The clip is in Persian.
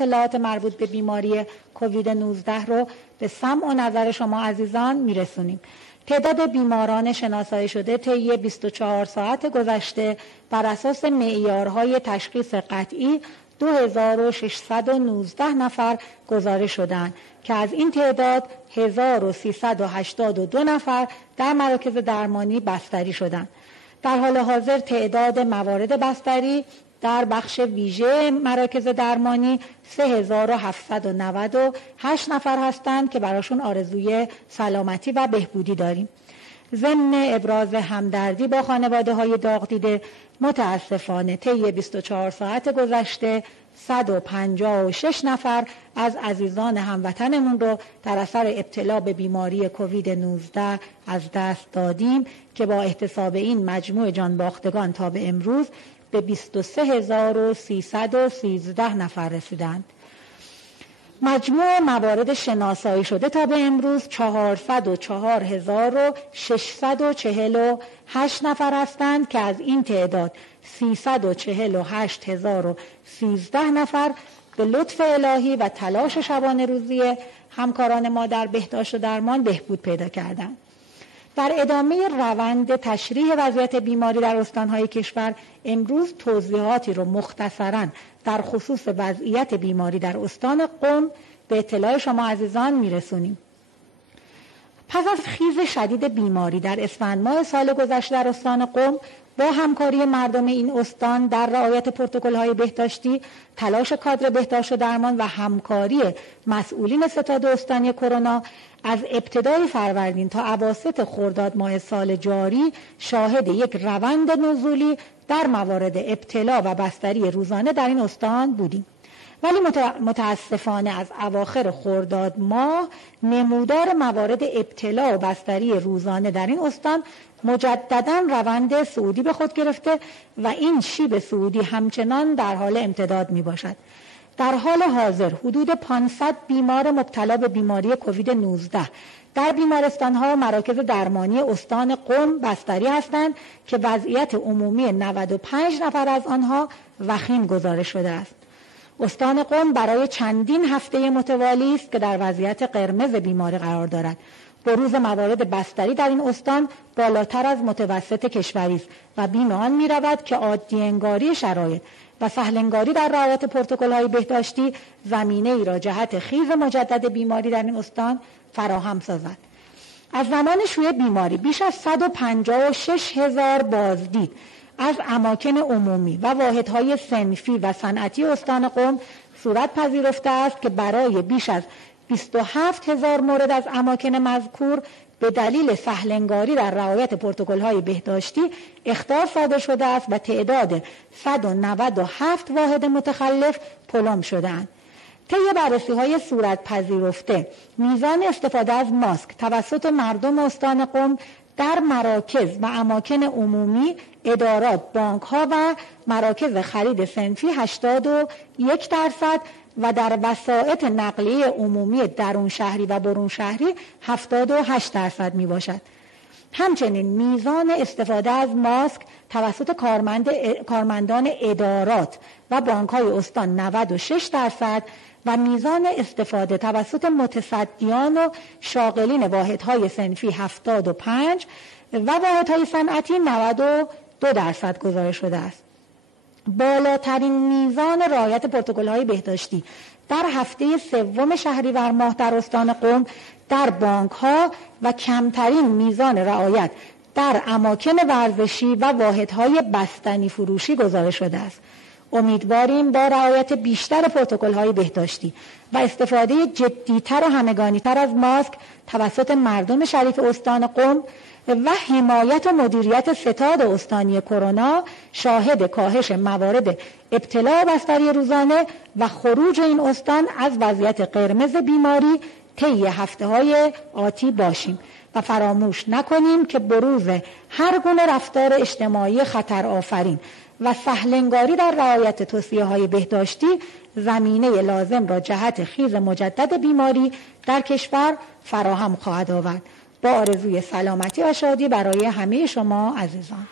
اطلاعات مربوط به بیماری کووید 19 رو به سمع و نظر شما عزیزان میرسونیم. تعداد بیماران شناسایی شده طی 24 ساعت گذشته بر اساس معیارهای تشخیص قطعی 2619 نفر گزارش شدند که از این تعداد 1382 نفر در مراکز درمانی بستری شدند. در حال حاضر تعداد موارد بستری در بخش ویژه مراکز درمانی 3798 نفر هستند که براشون آرزوی سلامتی و بهبودی داریم. ضمن ابراز همدردی با خانواده های داغ دیده، متاسفانه طی 24 ساعت گذشته 156 نفر از عزیزان هموطنمون رو در اثر ابتلا به بیماری کووید 19 از دست دادیم که با احتساب این مجموع جانباختگان تا به امروز به 23313 نفر رسیدند. مجموع موارد شناسایی شده تا به امروز 404648 نفر هستند که از این تعداد 348013 نفر به لطف الهی و تلاش شبانه روزی همکاران ما در بهداشت و درمان بهبود پیدا کردند. در ادامه روند تشریح وضعیت بیماری در استانهای کشور امروز توضیحاتی رو مختصراً در خصوص وضعیت بیماری در استان قم به اطلاع شما عزیزان میرسونیم. پس از خیز شدید بیماری در اسفند ماه سال گذشته در استان قم، با همکاری مردم این استان در رعایت پروتکل‌های بهداشتی، تلاش کادر بهداشت و درمان و همکاری مسئولین ستاد استانی کرونا، از ابتدای فروردین تا اواسط خرداد ماه سال جاری شاهد یک روند نزولی در موارد ابتلا و بستری روزانه در این استان بودیم. ولی متاسفانه از اواخر خرداد ماه نمودار موارد ابتلا و بستری روزانه در این استان مجدداً روند صعودی به خود گرفته و این شیب صعودی همچنان در حال امتداد می باشد. در حال حاضر حدود 500 بیمار مبتلا به بیماری کووید 19 در بیمارستان‌ها و مراکز درمانی استان قم بستری هستند که وضعیت عمومی 95 نفر از آنها وخیم گزارش شده است. استان قم برای چندین هفته متوالی است که در وضعیت قرمز بیماری قرار دارد. بروز موارد بستری در این استان بالاتر از متوسط کشوری است و بیم آن می‌رود که عادی انگاری شرایط و سهل انگاری در رعایت پروتکل‌های بهداشتی زمینه ای را جهت خیز مجدد بیماری در این استان فراهم سازد. از زمان شیوع بیماری بیش از 156,000 بازدید از اماکن عمومی و واحدهای صنفی و صنعتی استان قم صورت پذیرفته است که برای بیش از 27,000 مورد از اماکن مذکور به دلیل سهل انگاری در رعایت پروتکل‌های بهداشتی اخطار صادر شده است و تعداد 197 واحد متخلف پلم شده‌اند. طی بررسی‌های صورت پذیرفته، میزان استفاده از ماسک توسط مردم استان قم در مراکز و اماکن عمومی، ادارات، بانک‌ها و مراکز خرید صنفی 81% و در وسائط نقلیه عمومی درون شهری و برون شهری 78% می باشد. همچنین میزان استفاده از ماسک توسط کارمندان ادارات و بانک‌های استان 96% و میزان استفاده توسط متصدیان و شاغلین واحدهای صنفی 75 و واحدهای صنعتی 92% گزارش شده است. بالاترین میزان رعایت پروتکل‌های بهداشتی در هفته سوم شهریور ماه در استان قم در بانک‌ها و کمترین میزان رعایت در اماکن ورزشی و واحدهای بستنی فروشی گزارش شده است. امیدواریم با رعایت بیشتر پروتکل‌های بهداشتی و استفاده جدی‌تر و همگانی‌تر از ماسک توسط مردم شریف استان قم و حمایت و مدیریت ستاد استانی کرونا شاهد کاهش موارد ابتلا و بستری روزانه و خروج این استان از وضعیت قرمز بیماری طی هفته‌های آتی باشیم و فراموش نکنیم که بروز هر گونه رفتار اجتماعی خطرآفرین و سهل‌انگاری در رعایت توصیه‌های بهداشتی زمینه لازم را جهت خیز مجدد بیماری در کشور فراهم خواهد آورد. با آرزوی سلامتی و شادی برای همه شما عزیزان.